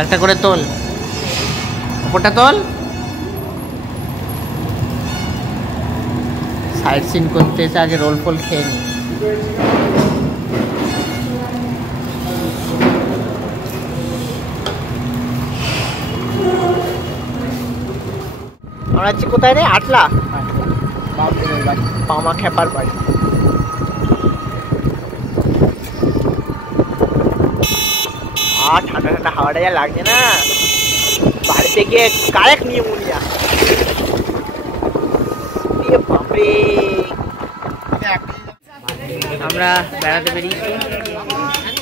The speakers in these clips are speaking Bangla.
একটা করে তোল, ওটা তোল। সাইড সিন করতে এসে আগে রোল ফল খেয়ে নি। আমরা আছি কোথায় রে? আটলা পামা খেপার বাড়ি। আর ঠান্ডা ঠান্ডা হাওয়াটা যা লাগছে না, বাড়িতে গিয়ে কারেক্ট নিউমোনিয়া। বাপরে, আমরা বেড়াতে বেরিয়েছি,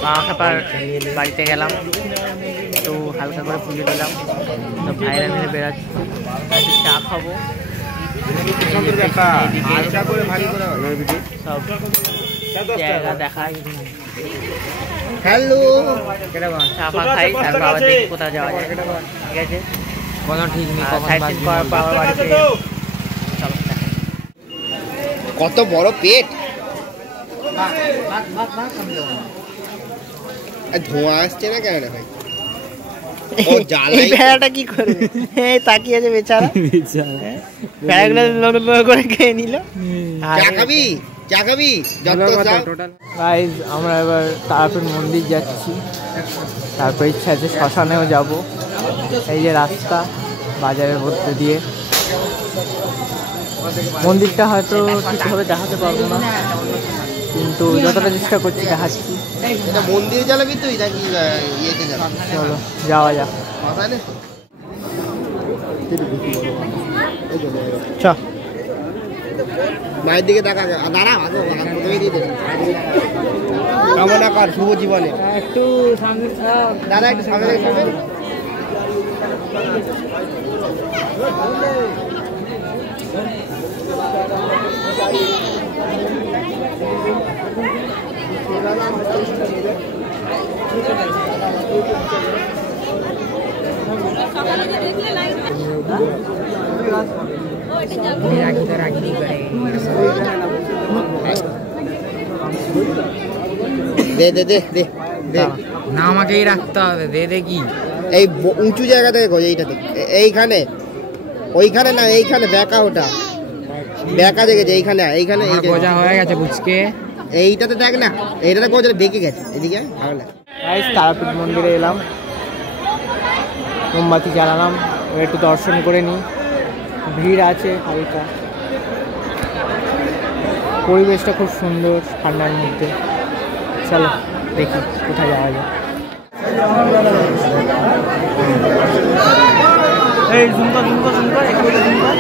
পামা খেপার বাড়িতে গেলাম, একটু হালকা করে পুজো দিলাম। তো ভাইরা মিলে বেড়াচ্ছি, চা খাবো, সব জায়গা দেখাই। হ্যালো, চা ফা খাই, তারপর আবার দেখি কোথাও যাওয়া যায়। ঠিক আছে, কোনো ঠিক নেই। কত বড় পেট, ধোঁয়া আসছে না কেন ভাই? ভেড়াটা কি করে তাকিয়ে আছে বেচারা, ভেড়াগুলো করে খেয়ে নিল। আমরা এবার তারাপীঠ মন্দির যাচ্ছি, তারপর ইচ্ছা আছে শ্মশানেও যাব। এই যে রাস্তা বাজারের মধ্যে দিয়ে, মন্দিরটা হয়তো ঠিকভাবে দেখাতে পারবো না, কিন্তু যতটা চেষ্টা করছি দেখাচ্ছি। মন্দিরে যাবি তুই নাকি? চলো যাওয়া যাক। মায়ের দিকে দেখা, দাঁড়া কামনা কর শুভ জীবনে। একটু দাদা একটু সামনে দে দে দে দে দে না, আমাকেই রাখতে হবে। দে দে কি? এই উঁচু জায়গা থেকে এইটাতে, এইখানে ওইখানে না, এইখানে ব্যাকা, ওটা ব্যাকা দেখেছে, এইখানে এইখানে গোজা হয়ে গেছে বুঝকে। এইটাতে দেখ না, এইটাতে গোজা বেঁকে গেছে। এদিকে তারাপীঠ মন্দিরে এলাম, মোমবাতি জ্বালালাম, একটু দর্শন করে নিই। ভিড় আছে হালকা, পরিবেশটা খুব সুন্দর ঠান্ডার মধ্যে। চলো দেখি কোথায় যাওয়া যায়। এই ঝুমকা ঝুমকা ঝুমকা, এখানে ঝুমকা।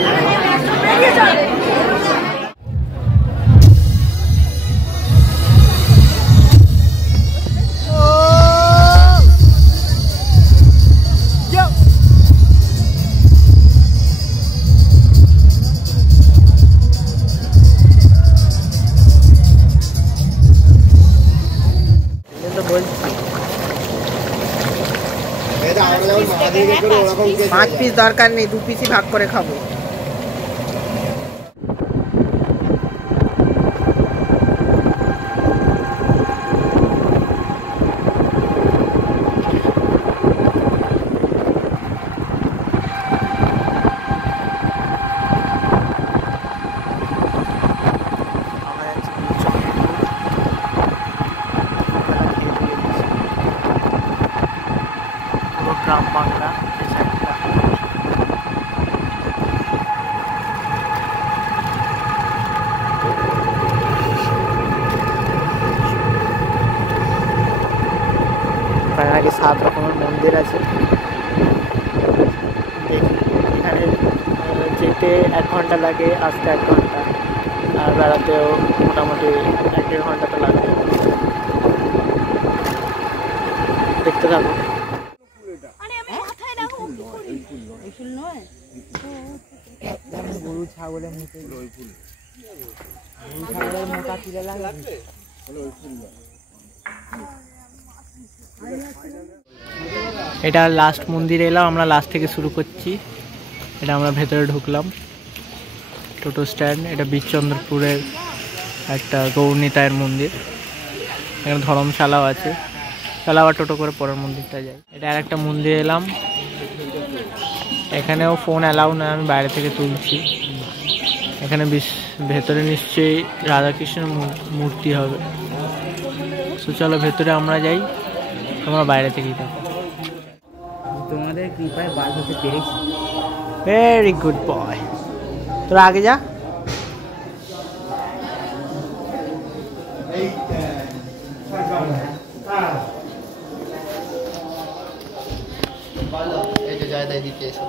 পাঁচ পিস দরকার নেই, 2 পিসই ভাগ করে খাবো। গ্রাম বাংলা আগে 7 রকমের মন্দির আছে। এখানে যেতে 1 ঘন্টা লাগে, আসতে 1 ঘন্টা, আর বেড়াতেও মোটামুটি 1-1.5 ঘন্টা তো লাগে। দেখতে থাকো। গরু ছাগলের মুখে মোটা তুলে লাগবে। এটা লাস্ট মন্দিরে এলাম আমরা, লাস্ট থেকে শুরু করছি। এটা আমরা ভেতরে ঢুকলাম, টোটো স্ট্যান্ড। এটা বীরচন্দ্রপুরের একটা গৌরনীতায়ের মন্দির, এখানে ধর্মশালাও আছে। তাহলে আবার টোটো করে পরের মন্দিরটা যাই। এটা আর একটা মন্দির এলাম, এখানেও ফোন অ্যালাউ না, আমি বাইরে থেকে তুলছি। এখানে ভেতরে নিশ্চয়ই রাধাকৃষ্ণের মূর্তি হবে। তো চলো ভেতরে আমরা যাই, তোমরা বাইরে থেকেই থাকো। তোমাদের কৃপায় বার হতে পেরেছি। ভেরি গুড বয়, তোরা আগে যা। এই যে জয়দাই দিতে এসো।